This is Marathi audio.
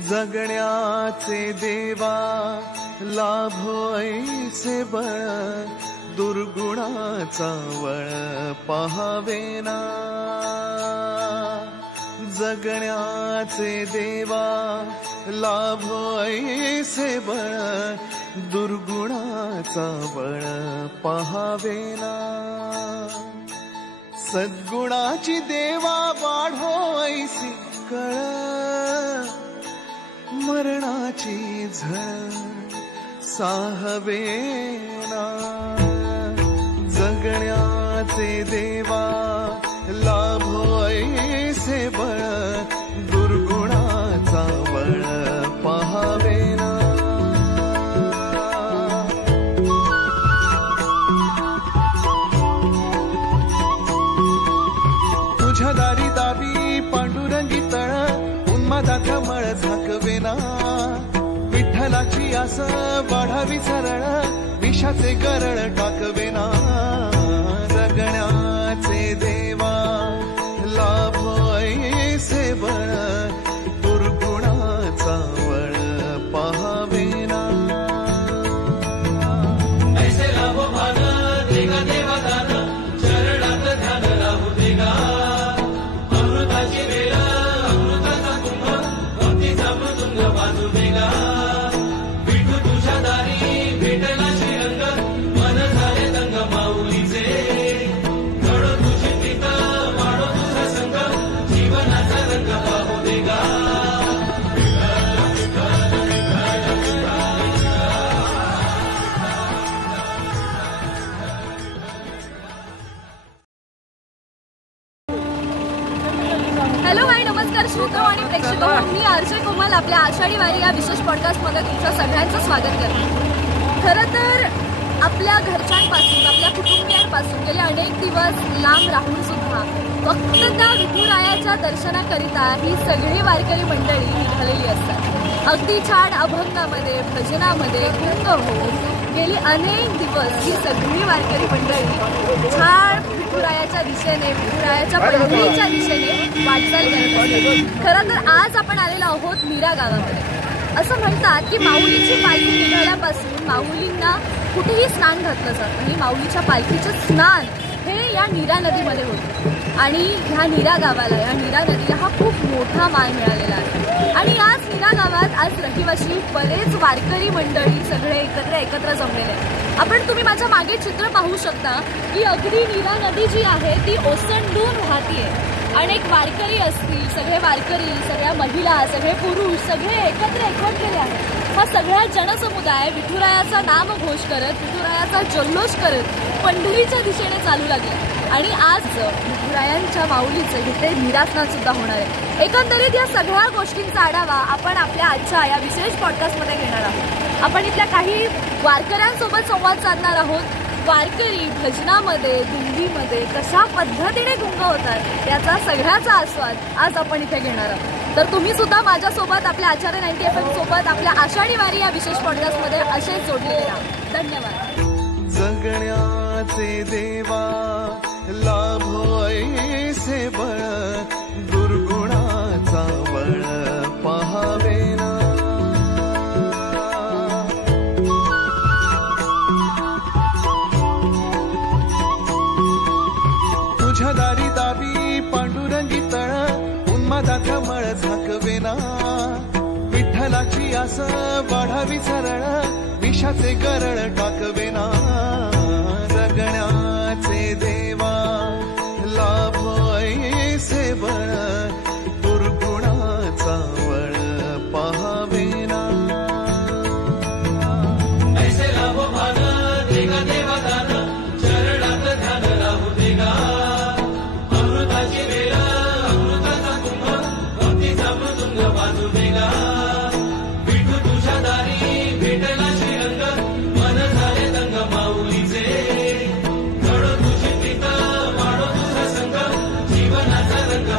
जगण्याचे देवा लाभो ऐसे बळ, दुर्गुणाचा वळ पहावेना। जगण्याचे देवा लाभो ऐसे बळ, दुर्गुणाचा बळ पहावेना। सद्गुणाची देवा वाढो ऐसी कळ, मरणाची झळ साहवेना। जगण्याचे देवा लाभो ऐसे बळ, दुर्गुणाचा बळ पहावेना। तुझ्या दारी दावी पांडुरंगी तळ, उन्मादाचा मळ झाकवेना। विठ्ठलाची आस वाढावी सरळ, विषाचे गरळ टाकवेना। जगण्याचे देवा लाभो ऐसे बळ, दुर्गुणाचा वळ पहावेना। ऐसे लाभो भान देगा देवा दान, चरणात ध्यान राहू देगा। अमृताची वेळ अमृताचा कुंभ, भक्तीचा मृदुंग वाजू देगा। विठू तुझ्या दारी भेटला श्रीरंग, मन झाले दंग माऊलीचे। घडो तुझी प्रीत वाढो तुझा संग, जीवनाचा रंग पाहू देगा। हॅलो हाय नमस्कार श्रोतो आणि प्रेक्षक, मी आरजे कोमल आपल्या आषाढी वारी या विशेष पॉडकास्टमध्ये तुमच्या सगळ्यांचं स्वागत करते। खरं तर आपल्या घरच्यांपासून आपल्या कुटुंबियांपासून गेले अनेक दिवस लांब राहून सुद्धा फक्त त्या विठुरायाच्या दर्शनाकरिता ही सगळी वारकरी मंडळी निघालेली असतात। अगदी छान अभंगामध्ये भजनामध्ये गुंग होऊन गेली अनेक दिवस ही सगळी वारकरी मंडळी छान विठुरायाच्या दिशेने विठुरायाच्या पंढरीच्या दिशेने वाटचाल करत असते। खरं तर आज आपण आलेलो आहोत मीरा गावामध्ये। असं म्हणतात की माऊलीची पालखी निघाल्यापासून माऊलींना कुठेही स्नान घातलं जात नाही। माऊलीच्या पालखीचं स्नान हे या नीरा नदीमध्ये होतं आणि ह्या नीरा गावाला या नीरा नदीला हा खूप मोठा मान मिळालेला आहे। आणि याच नीरा गावात आज रहिवासी बरेच वारकरी मंडळी सगळे एकत्र जमलेले आहेत। आपण तुम्ही माझ्या मागे चित्र पाहू शकता की अगदी नीरा नदी जी आहे ती ओसंडून वाहतीये। अनेक वारकरी असतील, सगळे वारकरी, सगळ्या महिला, सगळे पुरुष सगळे एकत्रितलेले आहेत। हा सगळा जनसमुदाय विठुरायाचा नामघोष करत विठुरायाचा जल्लोष करत पंढरीच्या दिशेने चालू लागला। आणि आज विठुरायांच्या माऊलीचं इथे नीरास्नान सुद्धा होणार आहे। एकंदरीत या सगळ्या गोष्टींचा आढावा आपण आपल्या आजच्या या विशेष पॉडकास्टमध्ये घेणार आहोत। आपण इथल्या काही वारकऱ्यांसोबत संवाद साधणार आहोत। वारकरी भजनामध्ये दिंडीमध्ये कशा पद्धतीने गुंग होतात याचा सगळ्याचा आस्वाद आज आपण इथे घेणार आहोत। तर तुम्ही सुद्धा माझ्यासोबत आपल्या आचार्य 90 FM सोबत आपल्या आषाढी वारी या विशेष पॉडकास्टमध्ये असेच जोडलेले राहा। धन्यवाद। जगण्याचे देवा लाभो ऐसे बळ, दुर्गुणाचा बळ पहावेना। तुझ्या दारी दावी पांडुरंगी तळ, उन्मादाचा मळ झाकवेना। विठ्ठलाची आस वाढावी सरळ, विषाचे गरळ टाकवेना। जगण्याचे देवा लाभो ऐसे बळ, दुर्गुणाचा बळ पहावेना। ऐसे लाभो भान देगा देवा दान, चरणात ध्यान राहू देगा। अमृताची वेळ अमृताचा कुंभ, भक्तीचा मृदुंग वाजू देगा। विठू तुझ्या दारी भेटला श्रीरंग, मन झाले दंग माऊलीचे। घडो तुझी प्रीत वाढो तुझा संग, जीवनाचा रंग